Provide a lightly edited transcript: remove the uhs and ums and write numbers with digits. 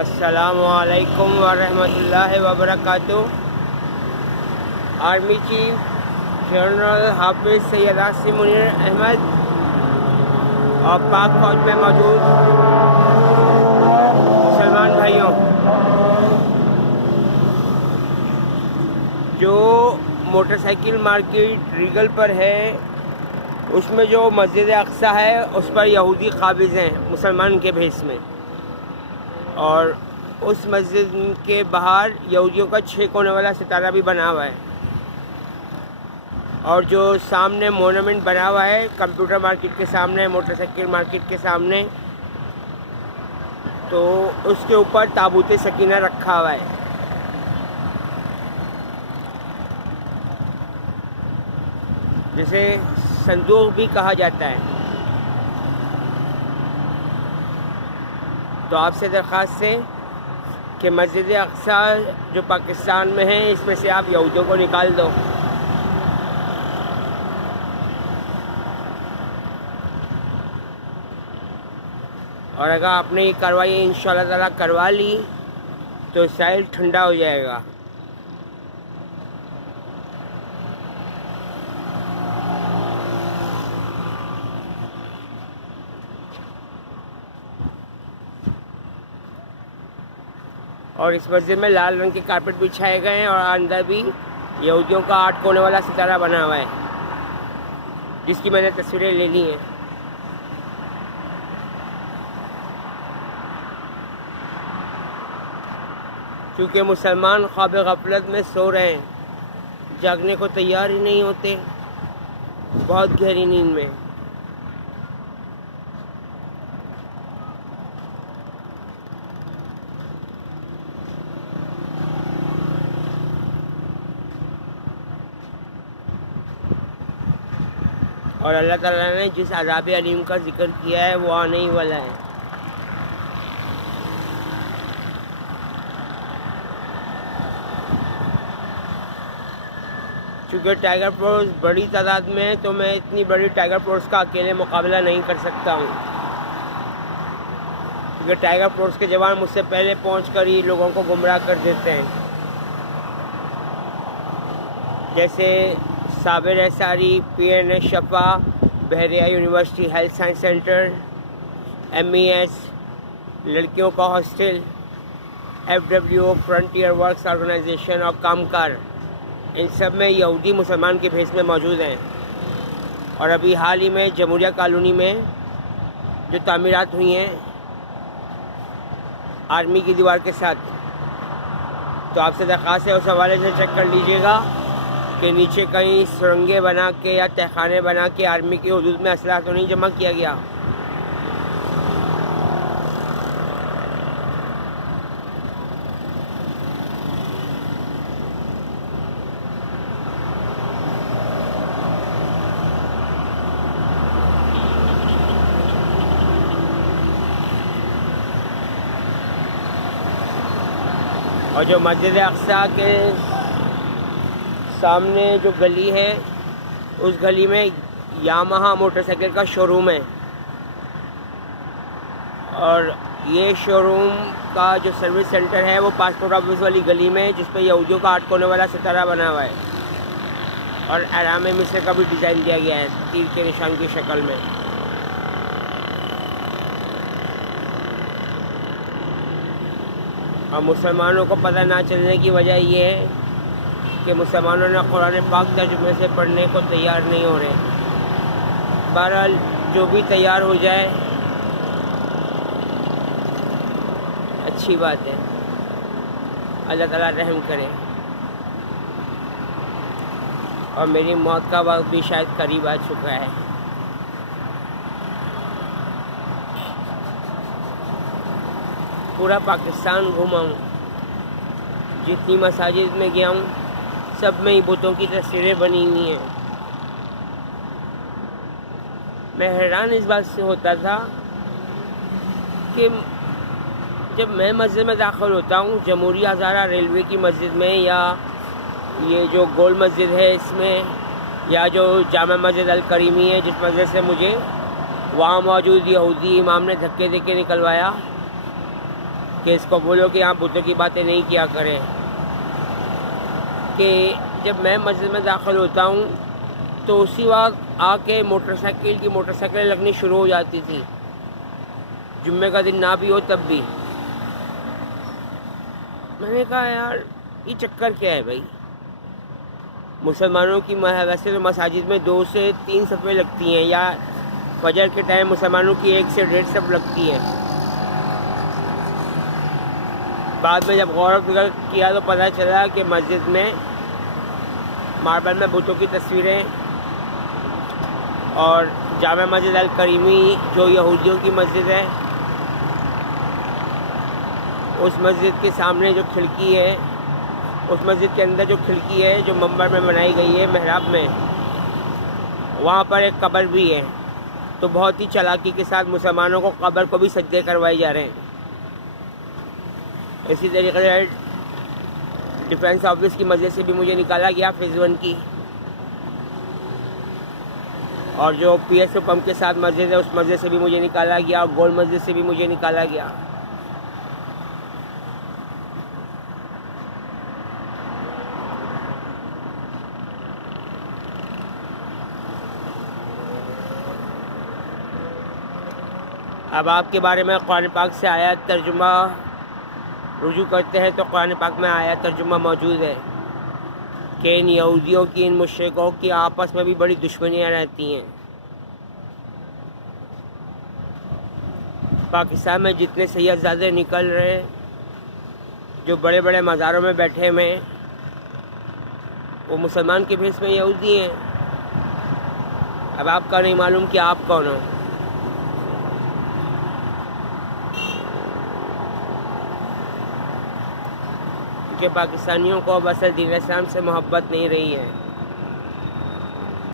السلام علیکم ورحمۃ اللہ وبرکاتہ۔ آرمی چیف جنرل حافظ سید عاصم منیر احمد اور پاک فوج میں موجود مسلمان بھائیوں، جو موٹر سائیکل مارکیٹ ریگل پر ہے، اس میں جو مسجد اقصیٰ ہے اس پر یہودی قابض ہیں مسلمان کے بھیس میں، اور اس مسجد کے باہر یہودیوں کا 6 کونے والا ستارہ بھی بنا ہوا ہے، اور جو سامنے مونومنٹ بنا ہوا ہے کمپیوٹر مارکیٹ کے سامنے، موٹر سائیکل مارکیٹ کے سامنے، تو اس کے اوپر تابوت سکینہ رکھا ہوا ہے۔ جسے صندوق بھی کہا جاتا ہے۔ تو آپ سے درخواست ہے کہ مسجد اقصیٰ جو پاکستان میں ہے، اس میں سے آپ یہودیوں کو نکال دو۔ اور اگر آپ نے یہ کارروائی انشاءاللہ تعالیٰ کروا لی تو اسرائیل ٹھنڈا ہو جائے گا۔ اور اس مسجد میں لال رنگ کے کارپیٹ بچھائے گئے ہیں، اور اندر بھی یہودیوں کا 8 کونے والا ستارہ بنا ہوا ہے، جس کی میں نے تصویریں لے لی ہیں۔ کیونکہ مسلمان خواب غفلت میں سو رہے ہیں، جاگنے کو تیار ہی نہیں ہوتے، بہت گہری نیند میں۔ اور اللہ تعالیٰ نے جس عذاب علیم کا ذکر کیا ہے وہ آنے ہی والا ہے۔ چونکہ ٹائیگر فورس بڑی تعداد میں ہے، تو میں اتنی بڑی ٹائیگر فورس کا اکیلے مقابلہ نہیں کر سکتا ہوں، کیونکہ ٹائیگر فورس کے جوان مجھ سے پہلے پہنچ کر ہی لوگوں کو گمراہ کر دیتے ہیں، جیسے صابر Ansari, PNS Shifa, Bahria university health science centre, MES لڑکیوں کا hostel, FWO frontier works organisation اور کامکار، ان سب میں یہودی مسلمان کے بھیس میں موجود ہیں۔ اور ابھی حال ہی میں جمہوریہ کالونی میں جو تعمیرات ہوئی ہیں آرمی کی دیوار کے ساتھ، تو آپ سے درخواست ہے اس حوالے سے چیک کر لیجئے گا کہ نیچے کہیں سرنگیں بنا کے یا تہخانے بنا کے آرمی کی حدود میں اسلحہ تو نہیں جمع کیا گیا۔ اور جو مسجد اقصیٰ کے سامنے جو گلی ہے، اس گلی میں یامہا موٹر سائیکل کا شو روم ہے، اور یہ شو روم کا جو سروس سینٹر ہے وہ پاسپورٹ آفس والی گلی میں ہے، جس پہ یہودیوں کا 8 کونے والا ستارہ بنا ہوا ہے، اور احرام مصر کا بھی ڈیزائن دیا گیا ہے تیر کے نشان کی شکل میں۔ اور مسلمانوں کو پتہ نہ چلنے کی وجہ یہ ہے کہ مسلمانوں نے قرآن پاک ترجمے سے پڑھنے کو تیار نہیں ہو رہے۔ بہرحال جو بھی تیار ہو جائے اچھی بات ہے، اللہ تعالیٰ رحم کرے۔ اور میری موت کا وقت بھی شاید قریب آ چکا ہے۔ پورا پاکستان گھوما ہوں، جتنی مساجد میں گیا ہوں سب میں ہی بتوں کی تصویریں بنی ہوئی ہیں۔ میں حیران اس بات سے ہوتا تھا کہ جب میں مسجد میں داخل ہوتا ہوں، جمہوریہ ہزارہ ریلوے کی مسجد میں، یا یہ جو گول مسجد ہے اس میں، یا جو جامع مسجد الکریمی ہے جس مسجد سے مجھے وہاں موجود یہودی امام نے دھکے دے کے نکلوایا، کہ اس کو بولو کہ یہاں بتوں کی باتیں نہیں کیا کریں. کہ جب میں مسجد میں داخل ہوتا ہوں تو اسی وقت آ کے موٹر سائیکلیں لگنی شروع ہو جاتی تھی، جمعے کا دن نہ بھی ہو تب بھی. میں نے کہا یار یہ چکر کیا ہے بھائی. مسلمانوں کی ویسے تو مساجد میں 2 سے 3 صفیں لگتی ہیں، یا فجر کے ٹائم مسلمانوں کی 1 سے 1.5 صف لگتی ہے. بعد میں جب غور و فکر کیا تو پتہ چلا کہ مسجد میں ماربل میں بتوں کی تصویریں، اور جامع مسجد الکریمی جو یہودیوں کی مسجد ہے، اس مسجد کے سامنے جو کھڑکی ہے، اس مسجد کے اندر جو کھڑکی ہے جو منبر میں بنائی گئی ہے محراب میں، وہاں پر ایک قبر بھی ہے. تو بہت ہی چالاکی کے ساتھ مسلمانوں کو قبر کو بھی سجدے کروائے جا رہے ہیں. اسی طریقے سے ڈیفینس آفس کی مسجد سے بھی مجھے نکالا گیا، فیز 1 کی، اور جو پی ایس او پمپ کے ساتھ مسجد ہے اس مسجد سے بھی مجھے نکالا گیا، اور گول مسجد سے بھی مجھے نکالا گیا. اب آپ کے بارے میں قرآن پاک سے آیات ترجمہ رجوع کرتے ہیں تو قرآن پاک میں آیات ترجمہ موجود ہے کہ ان یہودیوں کی، ان مشرکوں کی آپس میں بھی بڑی دشمنیاں رہتی ہیں. پاکستان میں جتنے سیاحزادے نکل رہے ہیں، جو بڑے بڑے مزاروں میں بیٹھے ہوئے ہیں، وہ مسلمان کے بھیس میں یہودی ہیں. اب آپ کا نہیں معلوم کہ آپ کون ہو. کہ پاکستانیوں کو اب اصل دین اسلام سے محبت نہیں رہی ہے.